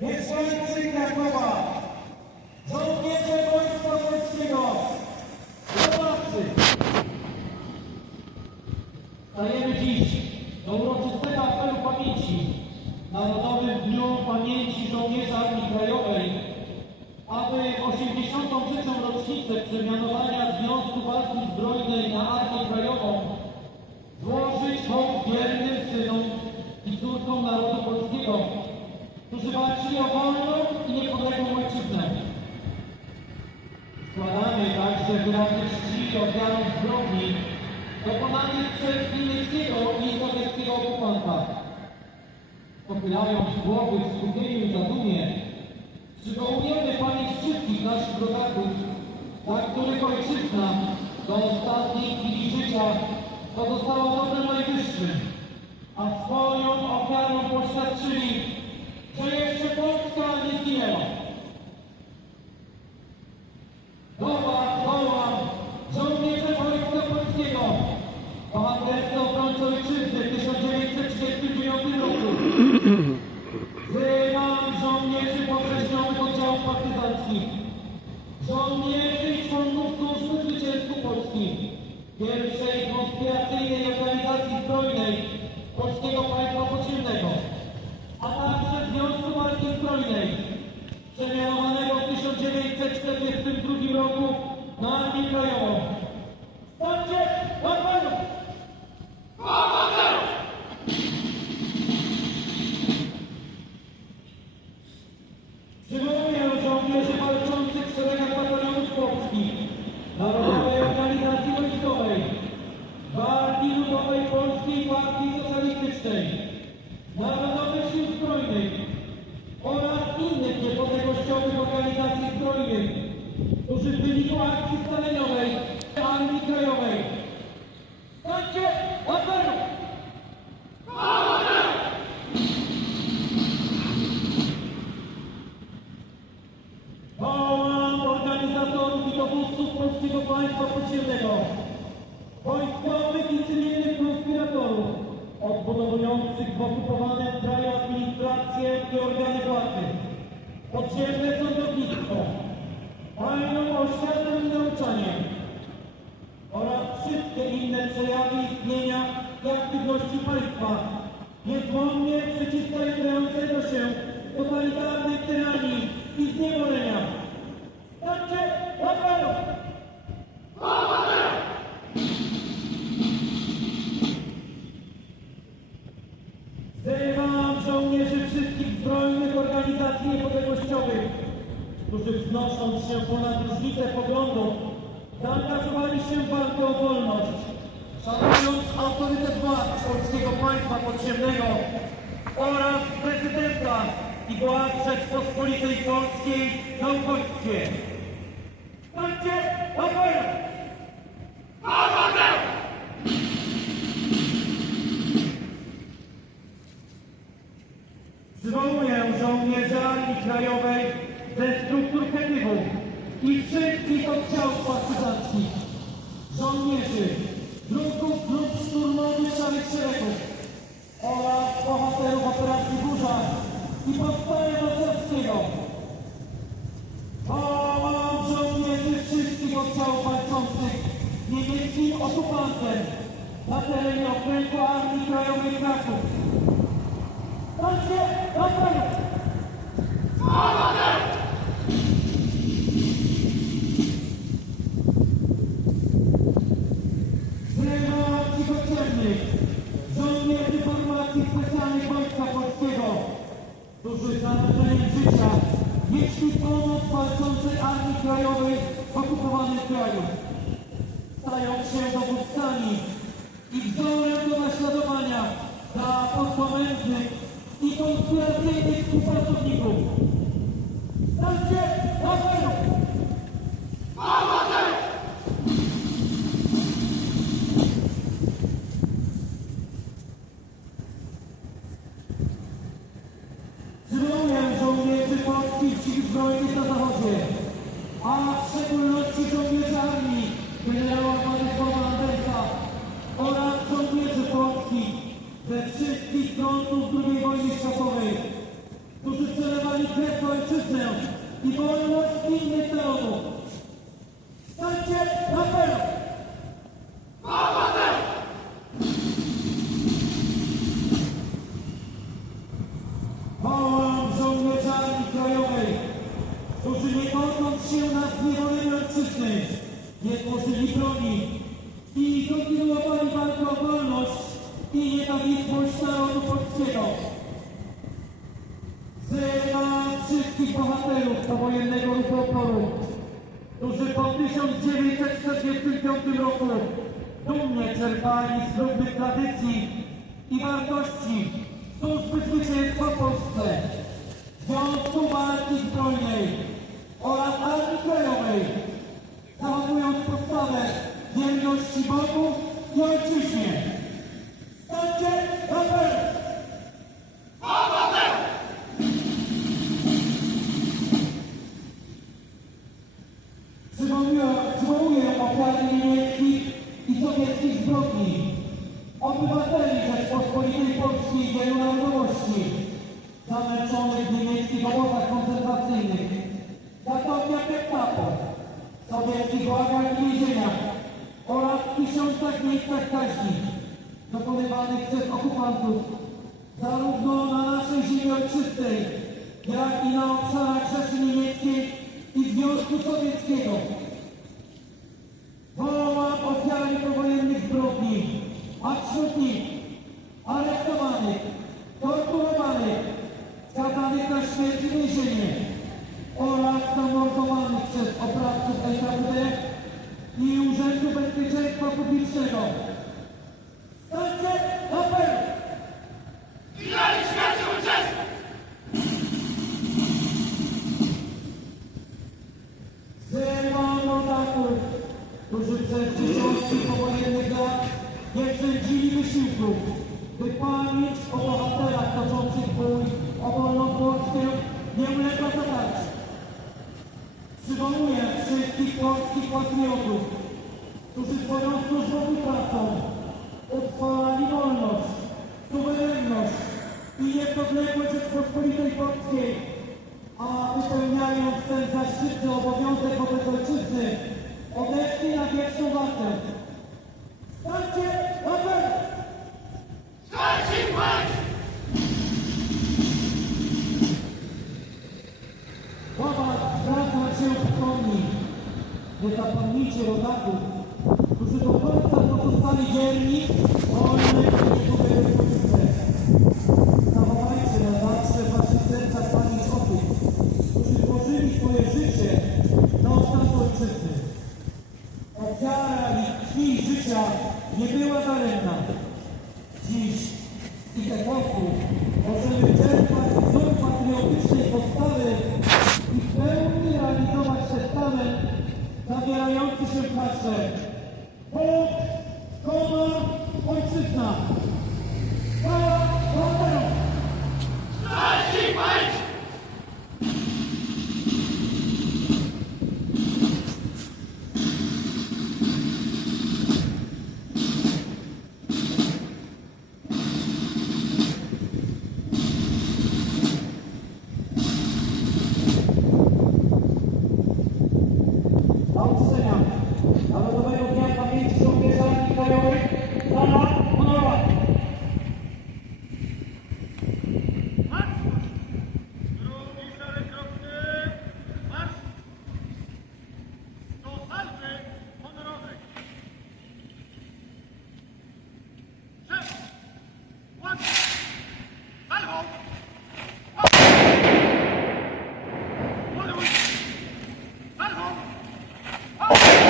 mieszkańcy Krakowa, żołnierze Wojska Polskiego, rodacy, Stajemy dziś do uroczystego apelu pamięci. Narodowym Dniu Pamięci Żołnierzy Armii Krajowej, aby w 83. rocznicę przemianowania Związku Walki Zbrojnej na Armię Krajową złożyć hołd wiernym synom i córkom narodu polskiego, którzy walczyli o wolną i niepodległą ojczyznę. Składamy także wyrazy czci ofiarom zbrodni dokonanych przez niemieckiego i sowieckiego okupanta. Pochylając głowy w skupieniu i zadumie, przywołujemy pamięć wszystkich naszych rodaków, dla których ojczyzna do ostatniej chwili życia pozostała dobrem najwyższym, a swoją ofiarą poświadczyli, że jeszcze Polska nie zginęła. Do was wołam żołnierze Wojska Polskiego, bohaterscy obrońcy ojczyzny 19 roku na Armię Krajową. Stańcie na panu! Przywołuję żołnierzy walczących w szeregach batalionów chłopskich, Narodowej Organizacji Wojskowej, Gwardii Ludowej Polskiej Partii Socjalistycznej, Narodowych Sił Zbrojnych oraz innych niepodległościowych organizacji zbrojnych, którzy w wyniku akcji scaleniowej Armii Krajowej Stańcie na panu! Wołam organizatorów i dowódców Polskiego Państwa Podziemnego, wojskowych i cywilnych konspiratorów, odbudowujących w kraju administrację i organy władzy, podziemne sądownictwo, tajną oświatę i nauczanie oraz wszystkie inne przejawy istnienia i aktywności państwa, niezłomnie przeciwstawiającego się totalitarnej tyranii i zniewolenia. Stańcie na panu! Wzywam żołnierzy wszystkich zbrojnych organizacji niepodległościowych, którzy wznosząc się ponad różnice poglądów, zaangażowali się w walkę o wolność, szanując autorytet władz polskiego państwa podziemnego oraz prezydenta i władz Rzeczpospolitej Polskiej na uchodźstwie. Stańcie na panu! Przywołuję żołnierzy Armii Krajowej ze struktur Chemywów i wszystkich oddziałów partyzanckich, żołnierzy druhów lub szturmowych szarych szeregów oraz bohaterów operacji Burza i powstania mocarskiego. Wołam żołnierzy wszystkich oddziałów walczących z niemieckim okupantem na terenie okręgu Armii Krajowej Kraków. Stańcie na panu! Wzywam cichociemnych, żołnierzy formacji specjalnych Wojska Polskiego, którzy z narażeniem życia nieśli pomoc walczącej Armii Krajowej w kraju. Stając się dowódcami i wzorem do naśladowania dla podkomendnych i konspiracyjnych współpracowników. Stańcie na panu! Przywołuję żołnierzy polskich sił zbrojnych na zachodzie, a w szczególności żołnierzy armii generała Władysława Andersa oraz żołnierzy frontów II wojny światowej, którzy przelewali krew ojczyznę i wolność innych narodów. Stańcie na pewno! Którzy nie godząc się na zniewolenie ojczyzny, nie złożyli broni i kontynuowali walkę o wolność i niezawisłość narodu polskiego. Wzywam wszystkich bohaterów powojennego ruchu oporu, którzy po 1945 roku dumnie czerpali z ludnych tradycji i wartości służby zwycięstwa Polsce, Związku Walki Zbrojnej oraz Armii Krajowej, zachowując postawę wierności Bogu i Ojczyźnie. Stańcie na pewno! Przywołuję, przywołuję ofiary niemieckich i sowieckich zbrodni. Obywateli Rzeczpospolitej Polskiej wielu narodowości, zamęczonych w niemieckich obozach koncentracyjnych, katowniach Gestapo, i więzieniach oraz tysiącach miejscach kaźni dokonywanych przez okupantów zarówno na naszej ziemi ojczystej, jak i na obszarach Rzeszy Niemieckiej i Związku Sowieckiego. Wołam ofiary powojennych zbrodni, a wśród nich Stańcie na pewno! Finalnie świecie! Wzywam rodaków, którzy przez dziesiątki powojennych lat nie szczędzili wysiłków, by pamięć o bohaterach toczących bój o wolną Polskę nie uległa zatarciu. Przywołuję wszystkich polskich patriotów, którzy swoją służbą i pracą uchwalali wolność, suwerenność i niepodległość Rzeczpospolitej Polskiej, a wypełniając ten zaszczytny obowiązek wobec ojczyzny, odeszli na wieczną walkę. Stańcie! Dajcie im płeć! Sława zwraca się pomni. Nie zapomnijcie rodaków, którzy do końca pozostali wierni wolnej i niepodległej. Zachowajcie na zawsze w waszych sercach pamięć o tych, którzy włożyli swoje życie na ostęp ojczyzny. Ofiara ich krwi i życia nie była daremna. Dziś z ich epoku możemy czerpać wzór patriotycznej postawy i w pełni realizować testament zawierający się w haśle Punkt, Komma und Ziffer. Okay.